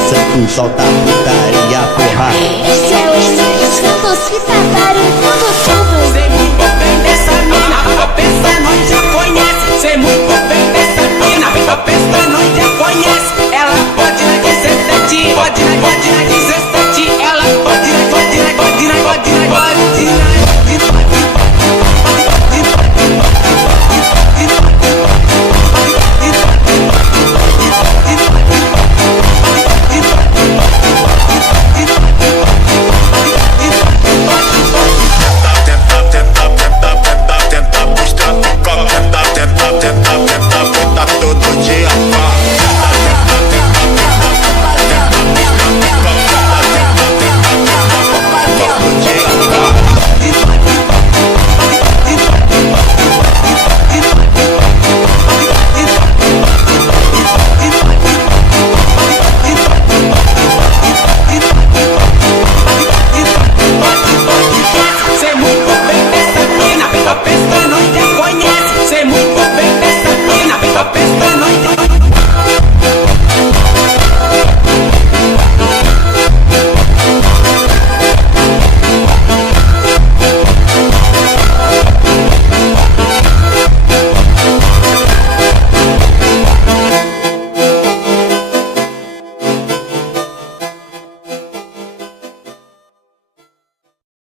dançando, solta a putaria, porra. Esse é o Santos que tá barulhando tudo. Cê muito bem dessa mina, a festa nós já conhece. Cê muito bem dessa mina, a festa nós já